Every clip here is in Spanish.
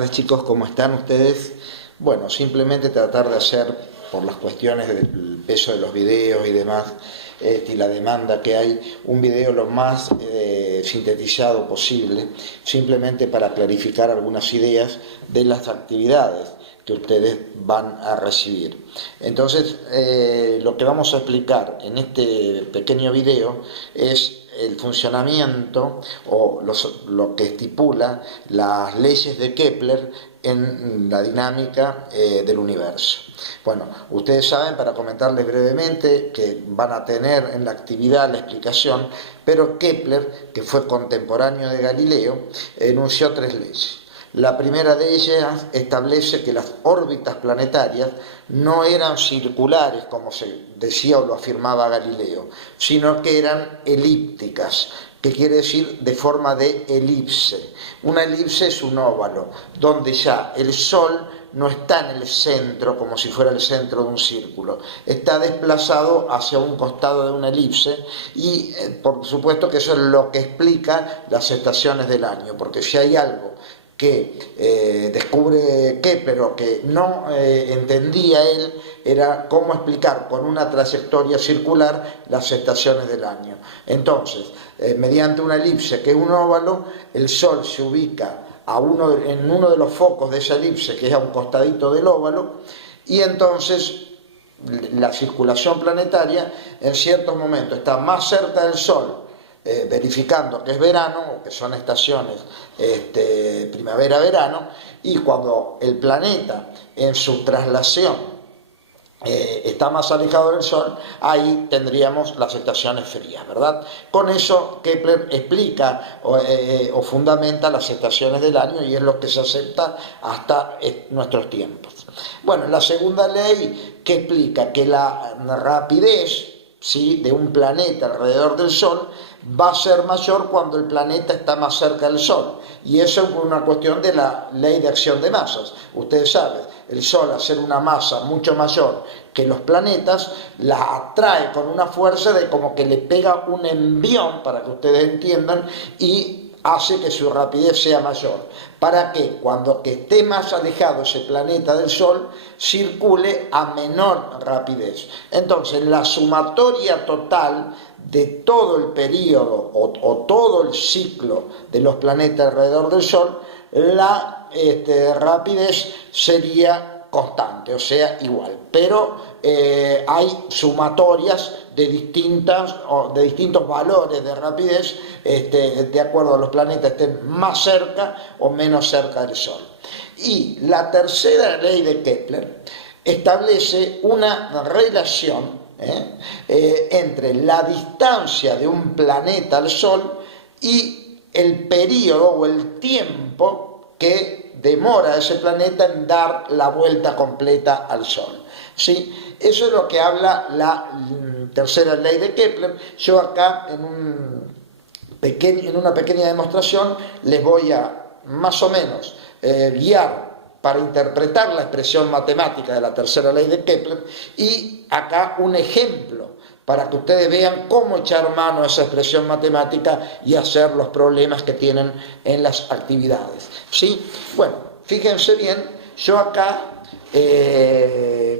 Hola chicos, ¿cómo están ustedes? Bueno, simplemente tratar de hacer, por las cuestiones del peso de los videos y demás, y la demanda que hay, un video lo más sintetizado posible, simplemente para clarificar algunas ideas de las actividades que ustedes van a recibir. Entonces, lo que vamos a explicar en este pequeño video es el funcionamiento o lo que estipula las leyes de Kepler en la dinámica del universo. Bueno, ustedes saben, para comentarles brevemente, que van a tener en la actividad la explicación, pero Kepler, que fue contemporáneo de Galileo, enunció tres leyes. La primera de ellas establece que las órbitas planetarias no eran circulares, como se decía o lo afirmaba Galileo, sino que eran elípticas, que quiere decir de forma de elipse. Una elipse es un óvalo, donde ya el Sol no está en el centro como si fuera el centro de un círculo, está desplazado hacia un costado de una elipse y por supuesto que eso es lo que explica las estaciones del año, porque si hay algo que descubre Kepler o que no entendía él, era cómo explicar con una trayectoria circular las estaciones del año. Entonces, mediante una elipse que es un óvalo, el Sol se ubica en uno de los focos de esa elipse, que es a un costadito del óvalo, y entonces la circulación planetaria en ciertos momentos está más cerca del Sol, verificando que es verano, o que son estaciones primavera-verano, y cuando el planeta en su traslación está más alejado del Sol, ahí tendríamos las estaciones frías, ¿verdad? Con eso Kepler explica o fundamenta las estaciones del año y es lo que se acepta hasta nuestros tiempos. Bueno, la segunda ley que explica que la rapidez, ¿sí?, de un planeta alrededor del Sol va a ser mayor cuando el planeta está más cerca del Sol, y eso es una cuestión de la ley de acción de masas. Ustedes saben, el Sol, al ser una masa mucho mayor que los planetas, la atrae con una fuerza de como que le pega un envión, para que ustedes entiendan, y hace que su rapidez sea mayor, para que cuando que esté más alejado ese planeta del Sol, circule a menor rapidez. Entonces, la sumatoria total de todo el periodo o todo el ciclo de los planetas alrededor del Sol, la rapidez sería constante, o sea, igual, pero hay sumatorias de distintos valores de rapidez, de acuerdo a los planetas estén más cerca o menos cerca del Sol. Y la tercera ley de Kepler establece una relación entre la distancia de un planeta al Sol y el periodo o el tiempo que demora ese planeta en dar la vuelta completa al Sol, ¿sí? Eso es lo que habla la tercera ley de Kepler. Yo acá en una pequeña demostración les voy a más o menos guiar para interpretar la expresión matemática de la tercera ley de Kepler, y acá un ejemplo para que ustedes vean cómo echar mano a esa expresión matemática y hacer los problemas que tienen en las actividades, ¿sí? Bueno, fíjense bien, yo acá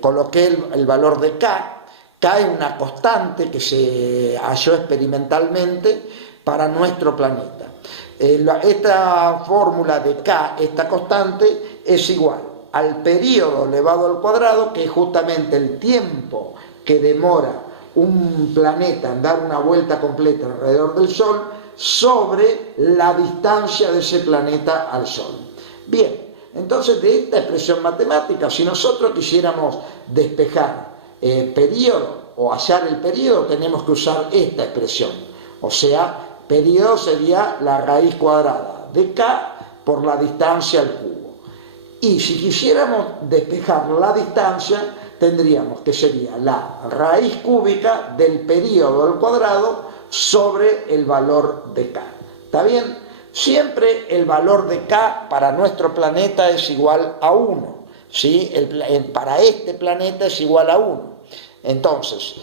coloqué el valor de K. K es una constante que se halló experimentalmente para nuestro planeta. Esta fórmula de K, esta constante, es igual al periodo elevado al cuadrado, que es justamente el tiempo que demora un planeta en dar una vuelta completa alrededor del Sol, sobre la distancia de ese planeta al Sol. Bien, entonces de esta expresión matemática, si nosotros quisiéramos despejar periodo o hallar el periodo, tenemos que usar esta expresión, o sea, periodo sería la raíz cuadrada de K por la distancia al cubo. Y si quisiéramos despejar la distancia, tendríamos que sería la raíz cúbica del periodo al cuadrado sobre el valor de K. ¿Está bien? Siempre el valor de K para nuestro planeta es igual a 1, ¿sí? Para este planeta es igual a 1. Entonces,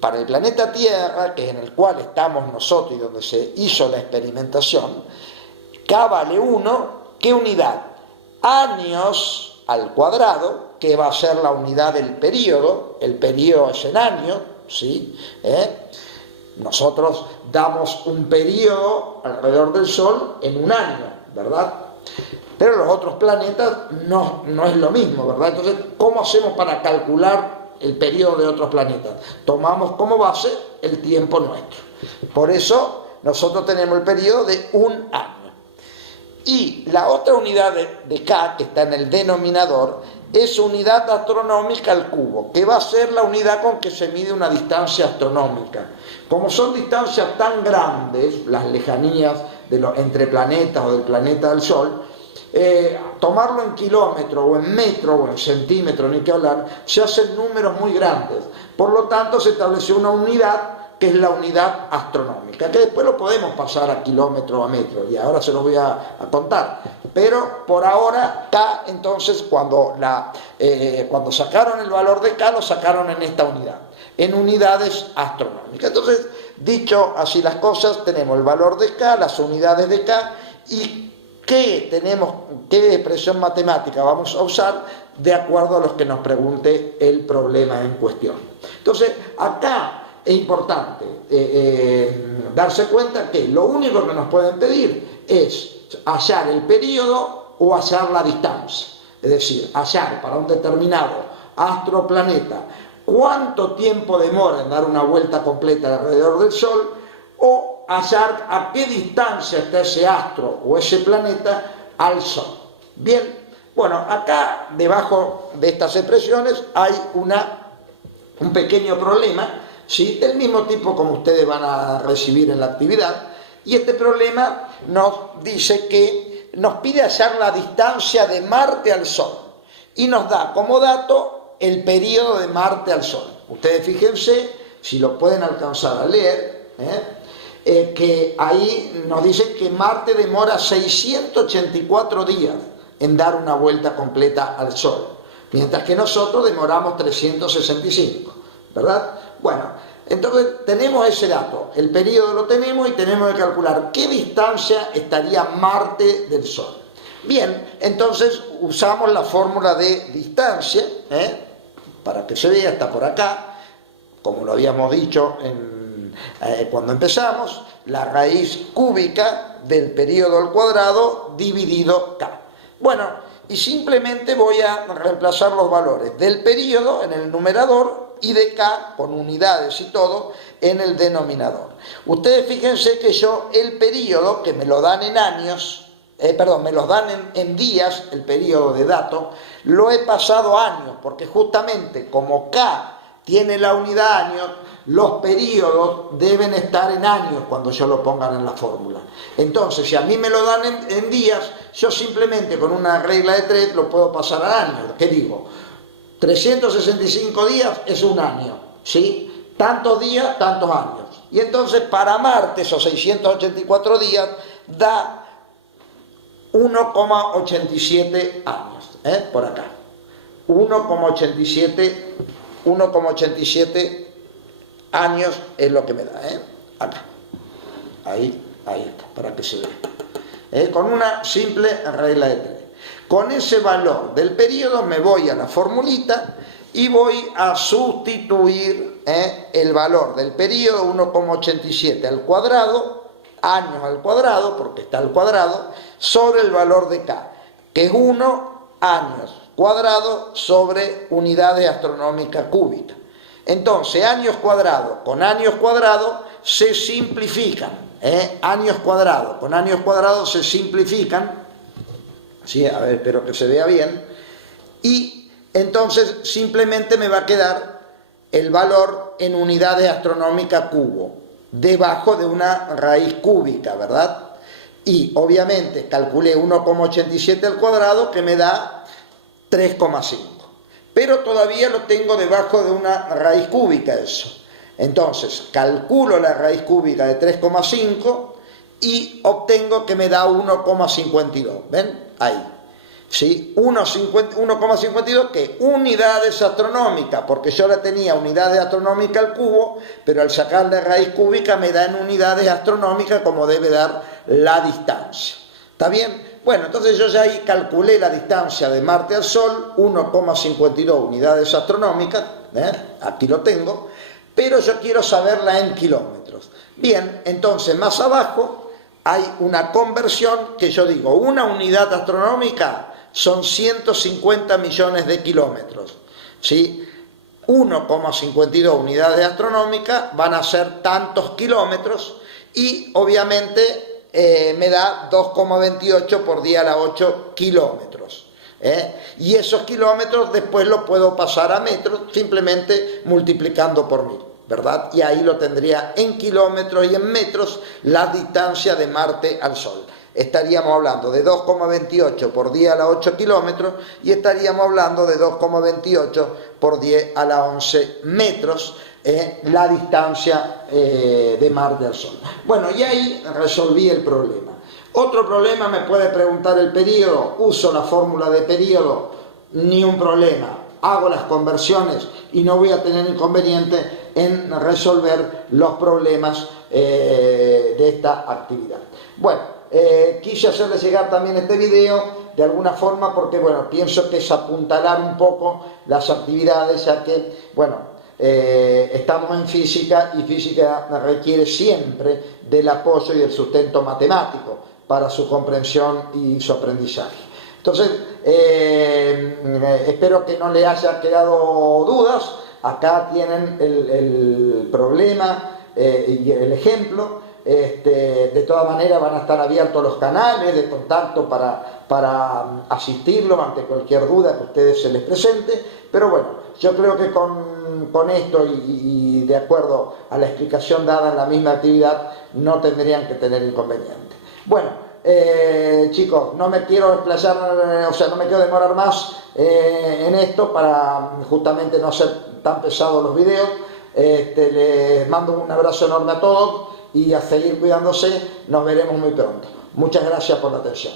para el planeta Tierra, que es en el cual estamos nosotros y donde se hizo la experimentación, K vale 1, ¿qué unidad? años al cuadrado, que va a ser la unidad del período. El período es en años, ¿sí? Nosotros damos un período alrededor del Sol en un año, ¿verdad? Pero los otros planetas no es lo mismo, ¿verdad? Entonces, ¿cómo hacemos para calcular el periodo de otros planetas? Tomamos como base el tiempo nuestro. Por eso nosotros tenemos el periodo de un año. Y la otra unidad de K, que está en el denominador, es unidad astronómica al cubo, que va a ser la unidad con que se mide una distancia astronómica. Como son distancias tan grandes, las lejanías entre planetas o del planeta del Sol, tomarlo en kilómetro o en metro o en centímetro, ni que hablar, se hacen números muy grandes. Por lo tanto, se estableció una unidad que es la unidad astronómica, que después lo podemos pasar a kilómetro o a metro, y ahora se los voy a contar. Pero por ahora, K, entonces, cuando sacaron el valor de K, lo sacaron en esta unidad, en unidades astronómicas. Entonces, dicho así las cosas, tenemos el valor de K, las unidades de K, y qué expresión matemática vamos a usar de acuerdo a los que nos pregunte el problema en cuestión. Entonces, acá es importante darse cuenta que lo único que nos pueden pedir es hallar el período o hallar la distancia. Es decir, hallar para un determinado astroplaneta cuánto tiempo demora en dar una vuelta completa alrededor del Sol, o hallar a qué distancia está ese astro o ese planeta al Sol. Bien, bueno, acá debajo de estas expresiones hay un pequeño problema, ¿sí? Del mismo tipo como ustedes van a recibir en la actividad, y este problema nos dice que nos pide hallar la distancia de Marte al Sol y nos da como dato el periodo de Marte al Sol. Ustedes fíjense, si lo pueden alcanzar a leer, que ahí nos dice que Marte demora 684 días en dar una vuelta completa al Sol, mientras que nosotros demoramos 365, ¿verdad? Bueno, entonces tenemos ese dato, el periodo lo tenemos y tenemos que calcular qué distancia estaría Marte del Sol. Bien, entonces usamos la fórmula de distancia, para que se vea, está por acá, como lo habíamos dicho cuando empezamos, la raíz cúbica del periodo al cuadrado dividido K. Bueno, y simplemente voy a reemplazar los valores del periodo en el numerador y de K, con unidades y todo, en el denominador. Ustedes fíjense que yo el periodo, que me lo dan en años, me los dan en días, el periodo de dato, lo he pasado a años, porque justamente como K tiene la unidad años, los periodos deben estar en años cuando yo lo pongan en la fórmula. Entonces, si a mí me lo dan en días, yo simplemente con una regla de 3 lo puedo pasar a años. ¿Qué digo? 365 días es un año, ¿sí? Tantos días, tantos años. Y entonces para Marte, esos 684 días, da 1,87 años, por acá. 1,87 años es lo que me da, acá. Ahí está, para que se vea. Con una simple regla de 3. Con ese valor del periodo me voy a la formulita y voy a sustituir el valor del periodo, 1,87 al cuadrado, años al cuadrado, porque está al cuadrado, sobre el valor de K, que es 1 años cuadrado sobre unidades astronómicas cúbicas. Entonces, años cuadrados con años cuadrados se simplifican. Años cuadrados con años cuadrados se simplifican. Sí, a ver, espero que se vea bien. Y entonces simplemente me va a quedar el valor en unidades astronómicas cubo, debajo de una raíz cúbica, ¿verdad? Y obviamente calculé 1,87 al cuadrado, que me da 3,5. Pero todavía lo tengo debajo de una raíz cúbica eso. Entonces calculo la raíz cúbica de 3,5 y obtengo que me da 1,52. ¿Ven? Ahí. ¿Sí? 1,52, que unidades astronómicas, porque yo la tenía unidades astronómicas al cubo, pero al sacar la raíz cúbica me da en unidades astronómicas como debe dar la distancia. ¿Está bien? Bueno, entonces yo ya ahí calculé la distancia de Marte al Sol, 1,52 unidades astronómicas, aquí lo tengo, pero yo quiero saberla en kilómetros. Bien, entonces más abajo hay una conversión que yo digo, una unidad astronómica son 150 millones de kilómetros, ¿sí? 1,52 unidades astronómicas van a ser tantos kilómetros y obviamente me da 2,28 por 10 a la 8 kilómetros. Y esos kilómetros después los puedo pasar a metros simplemente multiplicando por 1000, ¿verdad? Y ahí lo tendría en kilómetros y en metros la distancia de Marte al Sol. Estaríamos hablando de 2,28 por 10 a la 8 kilómetros y estaríamos hablando de 2,28 por 10 a la 11 metros, la distancia de Marte al Sol. Bueno, y ahí resolví el problema. Otro problema, me puede preguntar el periodo, uso la fórmula de periodo, ni un problema, hago las conversiones y no voy a tener inconveniente en resolver los problemas de esta actividad. Bueno, quise hacerles llegar también este video de alguna forma porque, bueno, pienso que es apuntalar un poco las actividades, ya que, bueno, estamos en física y física requiere siempre del apoyo y el sustento matemático para su comprensión y su aprendizaje. Entonces, espero que no le haya quedado dudas. Acá tienen el problema y el ejemplo. De todas maneras van a estar abiertos los canales de contacto para asistirlos ante cualquier duda que a ustedes se les presente, pero bueno, yo creo que con esto y de acuerdo a la explicación dada en la misma actividad no tendrían que tener inconveniente. Bueno, chicos, no me quiero explayar, o sea, no me quiero demorar más en esto para justamente no hacer tan pesados los videos. Les mando un abrazo enorme a todos y a seguir cuidándose. Nos veremos muy pronto. Muchas gracias por la atención.